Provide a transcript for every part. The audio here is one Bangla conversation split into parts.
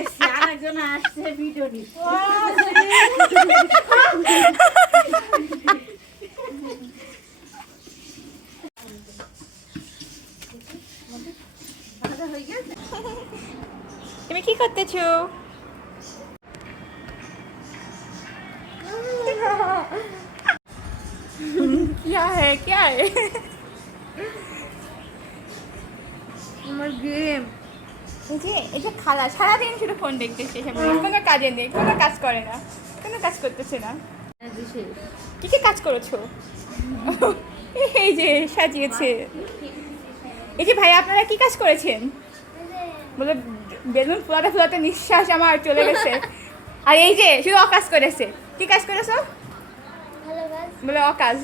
এসেছি, আরেকজন আসছে ভিডিও নিতে। তুমি কি করতেছো? क्या है আমার গেম এই যে খালা সারাদিন শুধু ফোন দেখতেছে, কোনো কাজে নেই, কোনো কাজ করে না, কোনো কাজ করতেছে না। কি কি কাজ করেছো? এই যে সাজিয়েছে। এই যে ভাই আপনারা কি কাজ করেছেন? বলে বেলুন ফুলাতে ফুলাতে নিঃশ্বাস আমার চলে গেছে। আর এই যে শুধু অকাজ করেছে। কি কাজ করেছো? বলে অকাজ।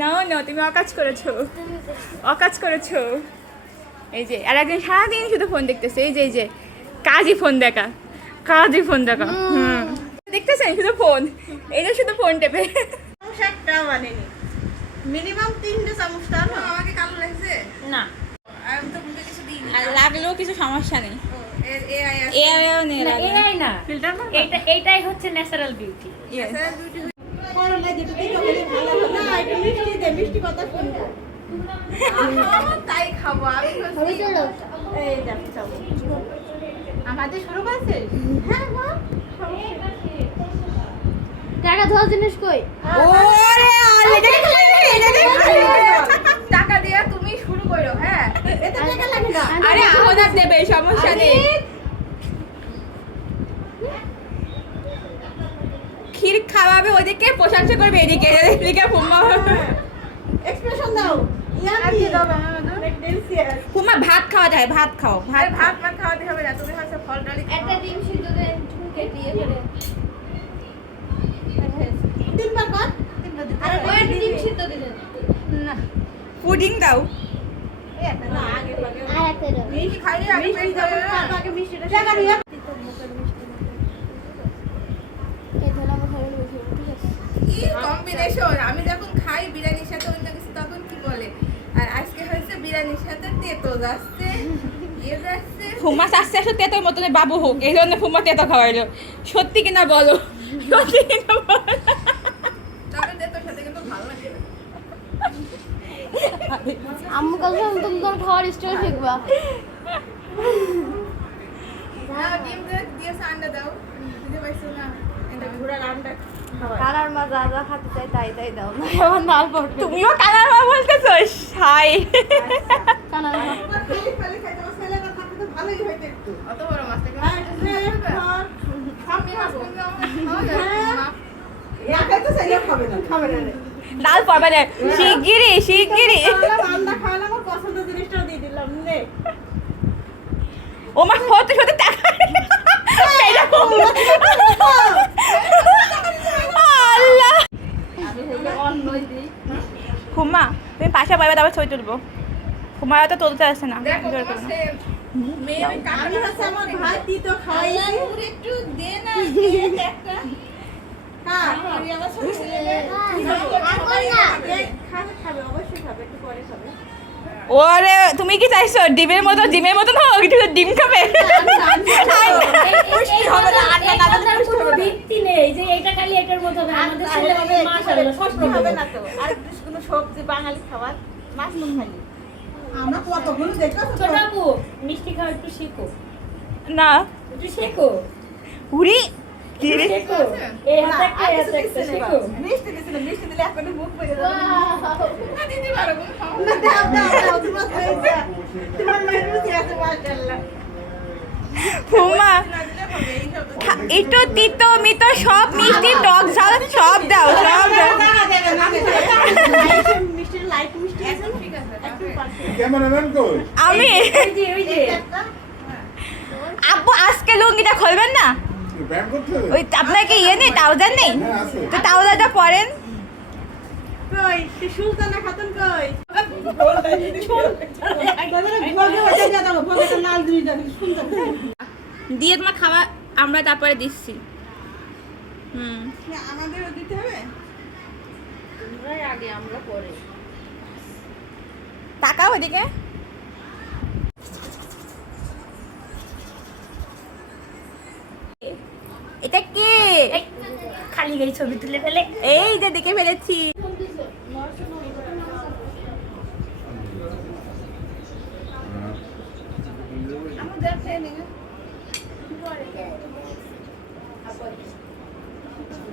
না তুমি অকাজ করেছো, অকাজ করেছো। এই যে আর একদিন সারাদিন শুধু ফোন দেখতেছে। এই যে কাজই ফোন দেখা, কাজই ফোন দেখা। দেখতেছেন শুধু ফোন, এই যে শুধু ফোন টেপে। চামচ একটাও আনেনি, মিনিমাম 3টে চামচ। তা না আমাকে কালো লাগছে না, আমি তো মুখে কিছু দিই আর লাগলেও কিছু সমস্যা নেই। এআই নেই লাগে। এআই না, ফিল্টার না, এইটাই হচ্ছে ন্যাচারাল বিউটি। করলে যেটা থেকে হলে ভালো হবে না। একটু মিষ্টি দে, মিষ্টি কথা শুনবো। তাই খাবো আমি। এই দেখো খাবো। আমাদের শুরু করছে। হ্যাঁ মা, টাকা ধোয়া জিনিস কই? ওরে টাকা দিয়া তুমি শুরু করো। হ্যাঁ এতে টাকা লাগে না। আরে আমাদের দেবে, সমস্যা নেই। ক্ষীর খাওয়াবে ওদিকে, প্রশংসা করবে এদিকে, এদিকে ফুম্মা এক্সপ্রেশন দাও। ইয়ামি দাও বানানো ডেলিশিয়াস। ফুম্মা ভাত খাওয়া যায়, ভাত খাও, ভাত ভাত ভাত খাওয়াতে হবে না, তুমি হচ্ছে ফল ডালি একটা ডিম সিদ্ধ দেন, ঝুঁকে দিয়ে ফেলে। তিনবার কর, তিনবার দিতে আর হবে। ওই ডিম সিদ্ধ দিলেন না পুডিং দাও। না আগে আগে আর একটা দাও। মিষ্টি খাইলে আগে পেট যাবে। আগে মিষ্টিটা টাকা নিয়ে এই ধলা মশলা বসে ঠিক আছে। কি কম্বিনেশন। আমি যখন খাই বিরিয়ানির সাথে অন্য কিছু তখন কি বলে, আর আজকে হয়েছে বিরিয়ানির সাথে তেতো যাচ্ছে, ইয়ে যাচ্ছে। ফুম্মা আস্তে আস্তে তেতোর মতন বাবু হোক, এই জন্য ফুম্মা তেতো খাওয়াইলো। সত্যি কিনা বলো, সত্যি কিনা বলো। তবে তেতোর সাথে কিন্তু ভালো লাগে না। আম্মু কাছে তুমি তোমার খাওয়ার স্টাইল শিখবা। না ডিম দিয়েছে, আন্ডা দাও, দিতে পারছো না। এটা ঘোড়ার আন্ডা খাওয়া। কালার মা যা যা খেতে চাই তাই তাই দাও না, এমন নাল পড়বে। তুমিও কানার মা বলতেছো? হাই কালার মা খালি খালি খাইতে পারছ, খাইলে না থাকতে তো ভালোই হইতো একটু। অত বড় মাছ থেকে খাবি না গো। ইয়া খাইতে চাইলে খাবে না, খাবে না রে। লাল পড়বে না, শিগগিরি শিগগিরি। আন্ডা খাওয়ালে আমার পছন্দের জিনিসটাও দিয়ে দিলাম নে। ও মা সত্যি সত্যি টাকা আল্লাহ। আমি হইলে অন্যই দিই। ফুম্মা তুমি পাশে পাইবে, তারপর ছবি তুলবো। ফুম্মা তো তুলতে আসছে না, জোর করো না। আমি হচ্ছে আমার ভাই দিতো খাওয়াইছি। একটু দে না একটা। হ্যাঁ, আমি আমার ছোট ছেলে খাবে, অবশ্যই খাবে, একটু পরে খাবে। ওরে তুমি কি চাইছো ডিমের মতন হোক, একটু ডিম খাবে? পুষ্টি হবে না, আন্ডা না দিলে পুষ্টি হবে না। ভিত্তি নেই যে এটা খালি এটার মতো হবে। আমাদের ছেলে মাশাআল্লাহ পুষ্টি হবে না তো। আর কোনো সবজি বাঙালি খাবার, মাছ নুন খালি। আমরা কতগুলো দেখো ছোট আপু মিষ্টি খাওয়া একটু শেখো, না একটু শেখো, উড়ি কি রে? শেখো। এই হাতে একটা এই হাতে একটা শেখো। মিষ্টি দিছিল, মিষ্টি দিলে এখন মুখ পড়ে যাবে। ওয়াও না দিতে পারো, না দাও দাও দাও, তোমার হয়েছে, তোমার মায়ের রুচি আছে মাশাআল্লাহ। ফুম্মা না দিলে হবে এই সব। একটু তিতো মিতো সব মিষ্টি টক ঝাল সব দাও, সব দাও। মিষ্টির লাইট মিষ্টি আছে, ঠিক আছে একটু পাশে। ক্যামেরাম্যান কই? আমি ওই যে আব্বু আজকে লুঙ্গিটা খুলবেন না? ব্যায়াম করতে হবে? ওই আপনার কি ইয়ে নেই, ট্রাউজার নেই? হ্যাঁ, আছে। তো ট্রাউজারটা পরেন। কই সুলতানা খাতুন কই? ভোগে ওটা যা দাও, ভোগেটা লাল দুই দাও, সুন্দর। দিয়ে তোমার খাওয়া আমরা তারপরে দিচ্ছি। আমাদেরও দিতে হবে। আমরাই আগে, আমরা পরে। তাকাও ওদিকে। এই ছবি তুলে ফেলে। এই যে দেখে ফেলেছি। আমাদের খেয়ে নিন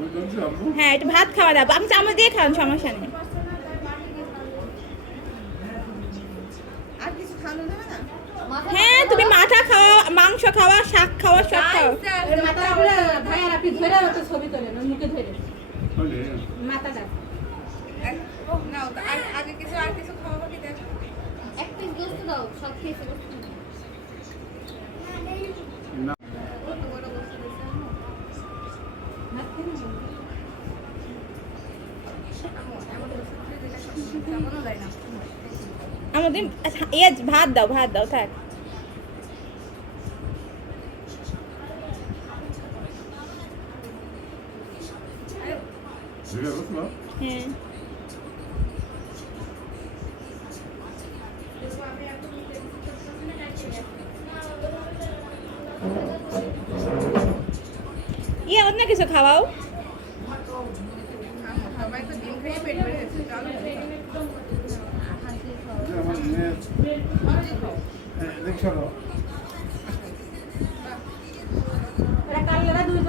ওই জন্য আম্মু হ্যাঁ একটু ভাত খাওয়া দাও, আমি চামচ দিয়ে খাওয়ান, সমস্যা নেই। আর কিছু খাওয়ানো যাবে না হ্যাঁ তুমি মাথা খাওয়া, মাংস খাওয়া, শাক খাওয়া, সব খাও। ওই মাথাগুলো ভাইয়ার আপনি ধরে ওটা ছবি তোলেন ওই মুখে ধরে বলে মাথাটা নাও আগে কিছু আর কিছু খাওয়াবো কি দেখো এক পিস গোস্ত দাও, সব খেয়েছে গোস্ত। না আমাদের ইয়ে ভাত দাও, ভাত দাও থাক। জিজ্ঞাসা করছো হ্যাঁ ইয়ে অন্য কিছু খাওয়াও। সবাই তো ডিম খেয়ে পেট ভরে গেছে চলো আমার মেয়ে দেখছো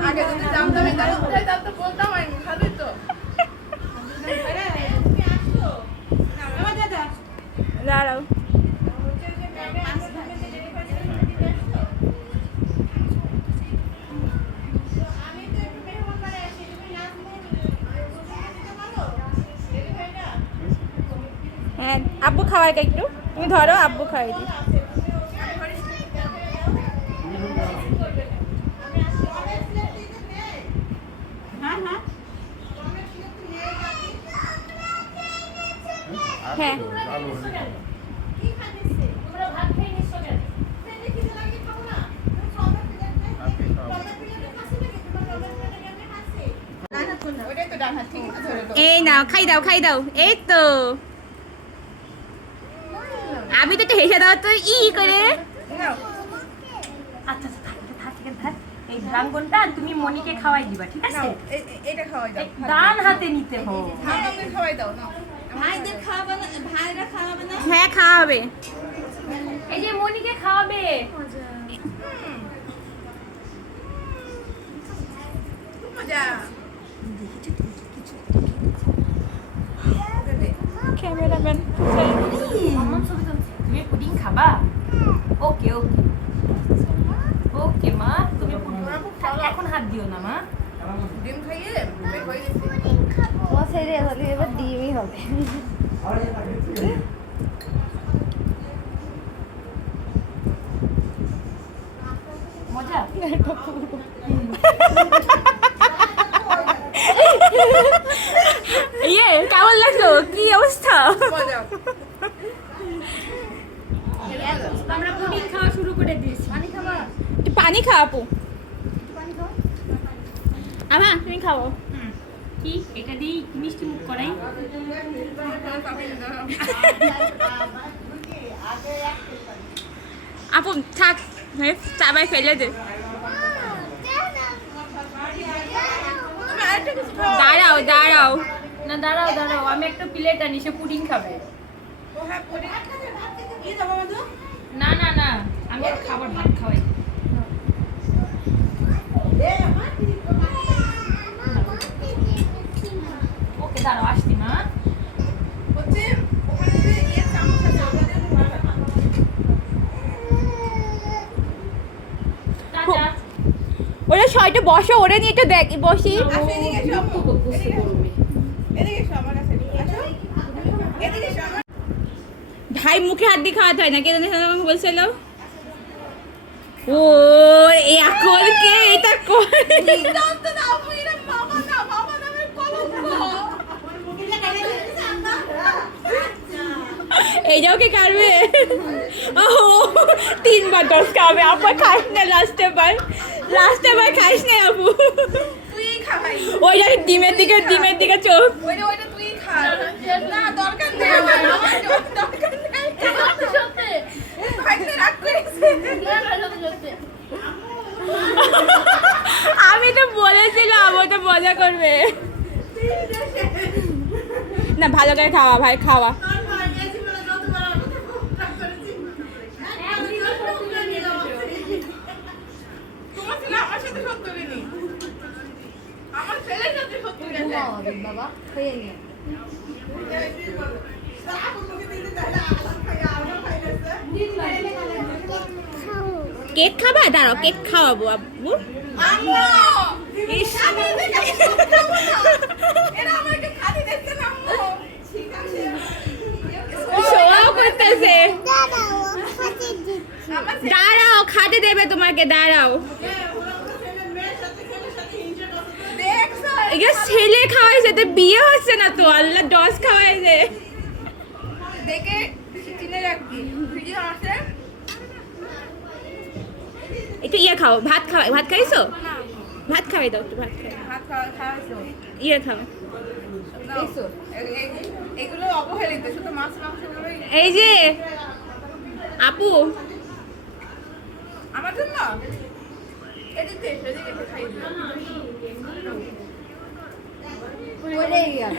আগে যদি জানতাম এটা কোথায় দাম তো বলতাম আমি খাবি তো দাঁড়াও হ্যাঁ আব্বু খাওয়াই একটু, তুমি ধরো আব্বু খাওয়াই দিই। হ্যাঁ আলু তোমরা ভাত খেয়ে নিচ্ছো কেন? ওইটাই তো ডান হাত ঠিক আছে ধরে দাও এই নাও খাই দাও, খাই দাও, এই তো আমি তো একটু হেসে দাও তো ই করে। নাও আচ্ছা আচ্ছা থাক এখানে থাক। এই ড্রাগনটা তুমি মনিকে খাওয়াই দিবা, ঠিক আছে? নাও এটা খাওয়াই দাও ডান হাতে নিতে হবে। ভাই আমাকে খাওয়াই দাও নাও ভাইদের খাওয়াবে না, ভাইরা খাওয়াবে না। হ্যাঁ খাওয়াবে। এই যে মনিকে খাওয়াবে। খুব মজা ক্যামেরাম্যান মাম্মাম ছবি তুলছে। তুমি পুডিং খাবা? ওকে ওকে ওকে মা, তুমি এখন হাত দিও না মা। ডিম খাইয়ে বের হয়ে গেছে ও ছেড়ে হলে এবার ডিমই হবে। মজা? ইয়ে কেমন লাগলো, কি অবস্থা? মজা আমরা পুডিং খাওয়া শুরু করে দিয়েছি। একটু পানি খাও আপু। আমা তুমি খাও। কি এটা দিয়ে মিষ্টি মুখ করাই? আপু থাক, চাবাই ফেলে দে। তুমি আরেকটা কিছু খাও দাঁড়াও দাঁড়াও, না দাঁড়াও দাঁড়াও, আমি একটা প্লেট আনি, সে পুডিং খাবে। ও হ্যাঁ পরে কি দেবো মধু না না না, আমি আর খাবার ভাত খাওয়াই। ওকে দাঁড়াও আসছি মা। হচ্ছে ওখানে যে ইয়ে চামচ আছে ওখানে টাটা। ওরা সবাইটা বসো, ওরে নিয়ে একটু দেখ বসি। আসো এদিকে এসো আম্মু। এদিকে এসো আমার কাছে আসো এদিকে এসো আমার ভাই মুখে হাত দিয়ে খাওয়াতে হয় না, কে জানে আমাকে বলছিল ও এখন কে এটা করে। জানতো না আপু এরা বাবা নামের কলঙ্ক এই যাও কে কাটবে। ও 3 বার 10 খাবে আপু, খাইস না লাস্টে বার খাইস না আপু। তুই খাবাই ওইটা ডিমের দিকে চোখ। ওইটা তুই খা না দরকার নেই আমার দরকার নেই সত্যি ভাইতে রাগ করেছে না সত্যি আমি তো বলেছিলাম ও তো তো মজা করবে না, ভালো করে খাওয়া ভাই, খাওয়া। তোমার ছেলে আমার সাথে সত্য নেই, আমার ছেলের সাথে সত্য নেই। বাবা খেয়ে নিও। কেক খাবা? দাঁড়াও, কেক খাওয়াবো আব্বু। ইস, শোয়াও করতেছে। দাঁড়াও, খাতে দেবে তোমাকে, দাঁড়াও। এগুলো ছেলে খাওয়াইছে, তো বিয়ে হচ্ছে না তো, আল্লাহ ডস খাওয়াইছে। দেখে চিনে রাখবি, ভিডিও আছে। একটু ইয়ে খাও, ভাত খাওয়াই, ভাত খাইছো? ভাত খাওয়াই দাও, একটু ভাত খাওয়াই। ভাত খাওয়াইছো, ইয়ে খাও। এগুলো অবহেলিত, শুধু মাছ মাংস গুলোই এই যে আপু, আমার জন্য। এদিকে এদিকে খাই দিও। পড়ে গেল।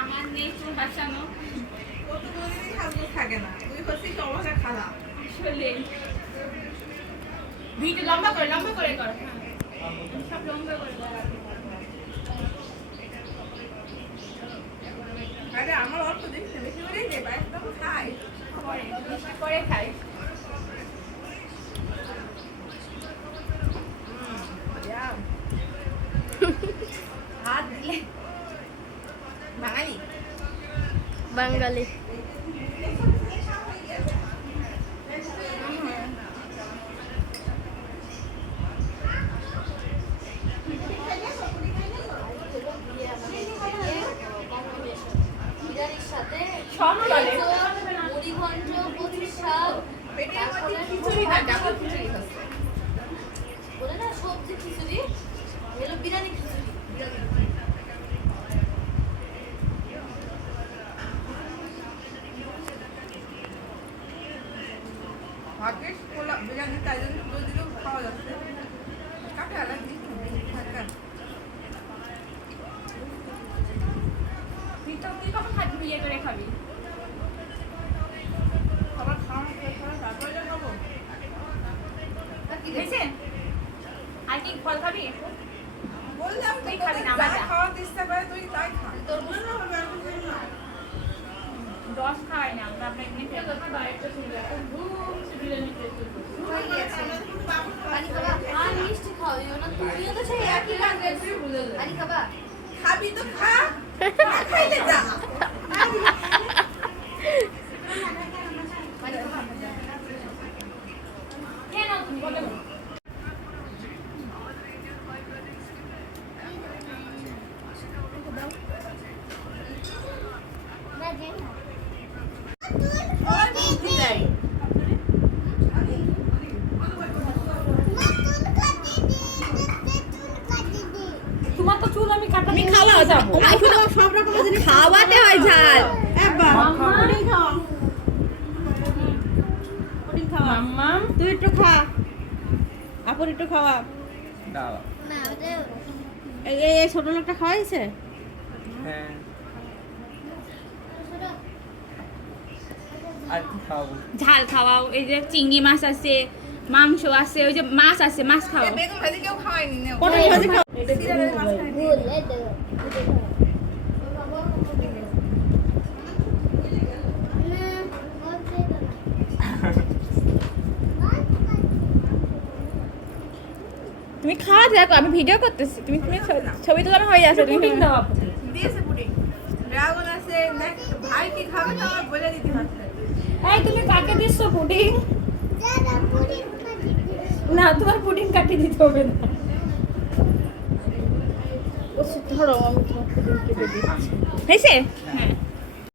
আমার নেই তো বাঁচানো থাকে না, তুই হচ্ছিস অবস্থা খারাপ। আসলে ভিডিও লম্বা করে কর, সব লম্বা করে আরে আমার অল্প দিন বেশি করে দেবে, একদম খাই করে খাই। হাত দিলে বাঙালি। বাঙালি। বিরিয়ানির সাথে সব চলে। মুড়ি ঘন্ট, কচুর শাক, পেটের মধ্যে খিচুড়ি না, ডাবল খিচুড়ি হচ্ছে। বলে না সবজি খিচুড়ি, এগুলো বিরিয়ানি খিচুড়ি। ভাগ্যের পোলা বিরিয়ানি, তাই জন্য দুধ দিলেও খাওয়া যাচ্ছে। কাকে আলাদা দিই তুই কখন খাবি, ইয়ে করে খাবি? খাবার খাওয়ানো শেষ করে তারপরে যা খাবো। হয়েছে? আর কি ফল খাবি? বললাম তো, তুই খাবি না, যা আমার যা। খাওয়াতে ইচ্ছা করে তুই তাই খা। তরমুজ রস খাওয়াই না আমরা, আমরা এমনি খেয়ে যাচ্ছি, বাইরেটা শুনে যাচ্ছি। পানি খাবা? আর মিষ্টি খাওয়াইও না, তুমিও তো সেই একই কাজ করছো। পানি খাবা? খাবি তো খা, না খাইলে যা। পানি খাবা? খেয়ে নাও তুমি, বলো। ওই মিষ্টি দেয়। তোমার তো চুল আমি কাটা তুমি খাওয়াও যাবো, সব রকমের জিনিস খাওয়াতে হয় ঝাল। একবার পুডিং খাও, পুডিং খাওয়া। মাম্মাম তুই একটু খা, আপুর একটু খাওয়া। দাও। না, ওটা এই ছোট লোকটা খাওয়াইছে। হ্যাঁ। আর কি খাওয়াবো? ঝাল খাওয়াও, এই যে চিংড়ি মাছ আছে, মাংস আছে, ওই যে মাছ আছে, মাছ খাওয়াও। বেগুন ভাজি কেউ খাওয়ায়নি, নেও। পটল ভাজি খাও। সিরিয়ালের মাছ খায়নি। ভুল এই দেখো। তুমি খাওয়া দেখো, আমি ভিডিও করতেছি, তুমি তুমি ছবি তোলা হয়ে যাচ্ছে, তুমি পুডিং দাও আপুকে। দিয়েছে পুডিং, ড্রাগন আছে। দেখ ভাই কি খাবে তো আমার বলে দিতে পারছে। এই তুমি কাকে দিচ্ছ পুডিং? না, তোমার পুডিং কাটিয়ে দিতে হবে না। হয়েছে? হ্যাঁ।